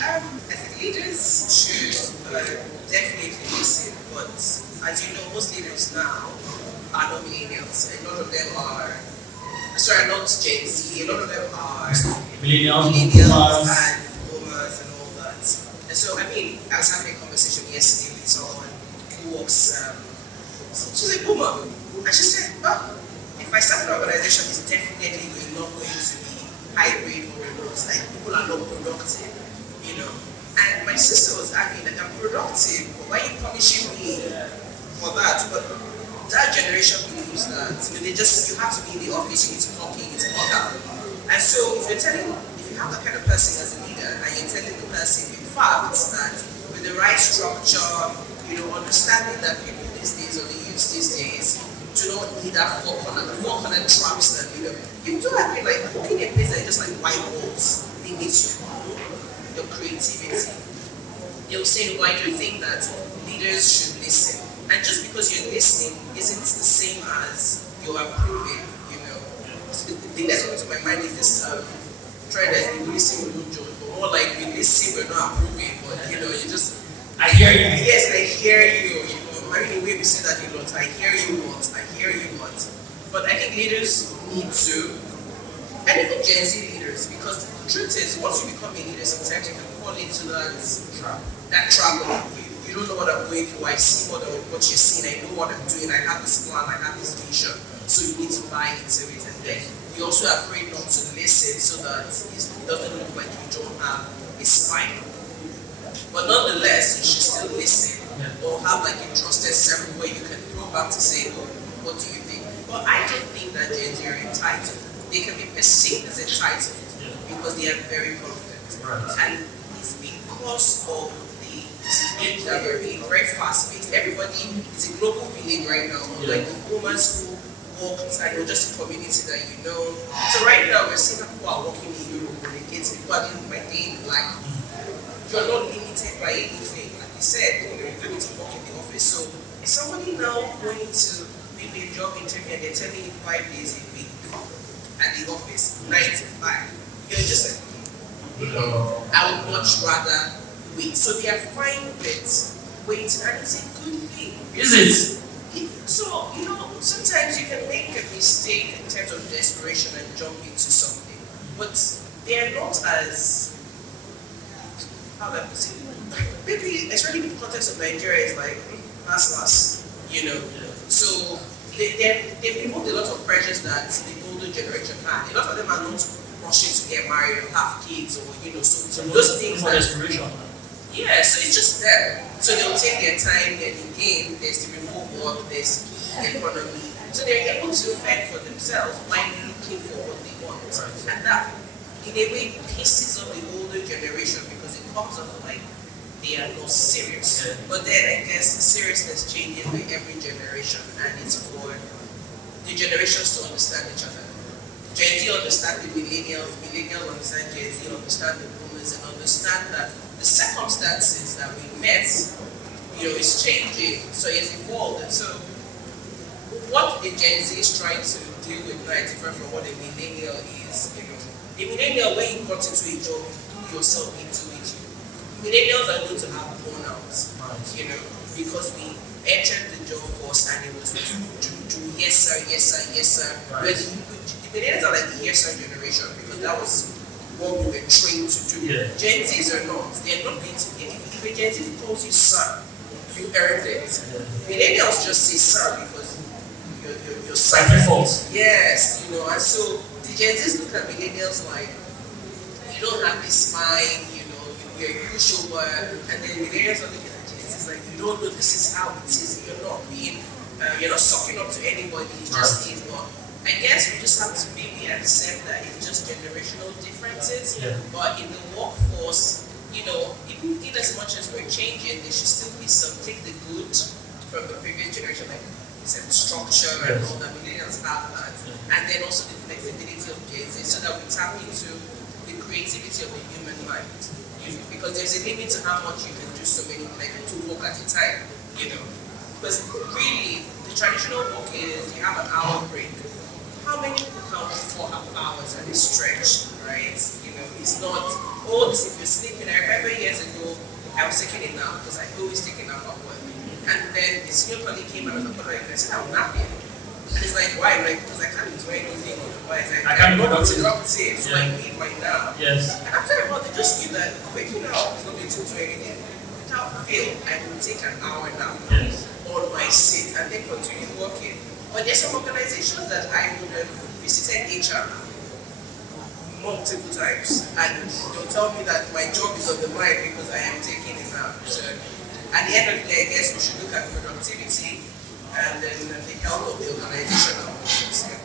I think leaders should definitely listen, but as you know, most leaders now are not millennials. A lot of them are, sorry, not Gen Z. A lot of them are millennials and boomers and all that. And so, I mean, I was having a conversation yesterday with someone who works. She's a boomer, and she said, "Oh, if I start an organization, it's definitely not going to be hybrid or remote. Like people are not productive, you know." And my sister was arguing that I'm productive, but why are you punishing me for that? But that generation believes that you have to be in the office, you need to clock in, you need to clock out. And so if you have that kind of person as a leader, and you're telling the person in fact that with the right structure, understanding that people these days or the youth these days do not need that four corner traps that you do agree like working in a place that is just like white walls limits your creativity. They'll say, why do you think that leaders should listen? And just because you're listening isn't the same as you're approving, So the thing that's coming to my mind is this trend that you listen, we don't judge, but more like we listen, we're not approving, but I hear you. Yes, I hear you. I mean, the way we say that a lot, I hear you what, But I think leaders need to, and even Gen Z leaders, because the truth is, once you become a leader, sometimes you can fall into that trap of you don't know what I'm going through, I see what you're seeing, I know what I'm doing, I have this plan, I have this vision, so you need to buy into it, and then you're also afraid not to listen so that it doesn't look like you don't have a spine. But nonetheless, you should still listen or have like a trusted circle where you can go back to say, oh, what do you think? But I don't think that Gen Z are entitled. They can be perceived as entitled because they are very confident. Right. And it's because of the age that we're in, very fast-paced. Everybody is a global village right now. Like the boomers who walk inside, just a community that you know. So right now we're seeing people are walking in Europe, and people are doing my day in life. You're not limited by anything. Like you said, you don't need to work in the office. So is somebody now going to maybe a job interview and they're telling you 5 days a week at the office, 9 to 5? You're just like, I would much rather wait. So they are fine with waiting, and it's a good thing. Is it? So, sometimes you can make a mistake in terms of desperation and jump into something, but they are not as, how do I put it? Maybe, especially in the context of Nigeria, it's like, last, So, they've removed a lot of pressures that the older generation had. A lot of them are not rushing to get married or have kids or, so those things that... Yeah, so it's just there. So they'll take their time, they're in game, there's the remote work, there's the economy. So they're able to fend for themselves by looking for what they want. Right. And that, in a way, pisses off the older generation because it comes off like they are not serious. Yeah. But then I guess the seriousness changes with every generation, and it's for the generations to understand each other. Gen Z understand the millennials understand Gen Z, understand the boomers, and understand that the circumstances that we met, is changing. So it's evolved. And so what the Gen Z is trying to deal with now is different from what a millennial is. A millennial, when you got into a job, you do yourself into it. Millennials are known to have burnouts, because we entered the job force and it was do, yes sir. Right. Where the millennials are like the yes sir generation because that was what we were trained to do. Yeah. Gen Zs are not. They're not going to. If a Gen Z calls you sir, you earned it. Yeah. Millennials just say sir because you're by default. Yes, and so the Gen Zs look at millennials like you don't have this mind, you're a pushover, and then millennials are looking at Gen Zs like you don't know this is how it is. You're not sucking up to anybody. It just is not. I guess we just have to maybe accept that it's just generational differences. Yeah. But in the workforce, even in as much as we're changing, there should still be some take the good from the previous generation, like the structure and all that millennials have that, and then also the flexibility of Gen Z, so that we tap into the creativity of the human mind. Because there's a limit to how much you can do so many, like 2 work at a time. Because really, the traditional work is you have an hour break. How many people count 4 hours at a stretch, right? it's not, oh, this if you're sleeping. I remember years ago, I was taking a nap because I always take a nap at work. And then the senior colleague came and was like, and I said, I'm napping. And he's like, why? I'm like, because I can't do anything otherwise. I can't be productive, so I need my nap. Yes. And after a while, they just knew that waking up is not going to do anything. Without fail, I will take an hour nap on my seat and then continue working. But there's some organizations that I would have visited HR multiple times, and they'll tell me that my job is on the mind because I am taking a nap. So at the end of the day, I guess we should look at productivity and then the health of the organization.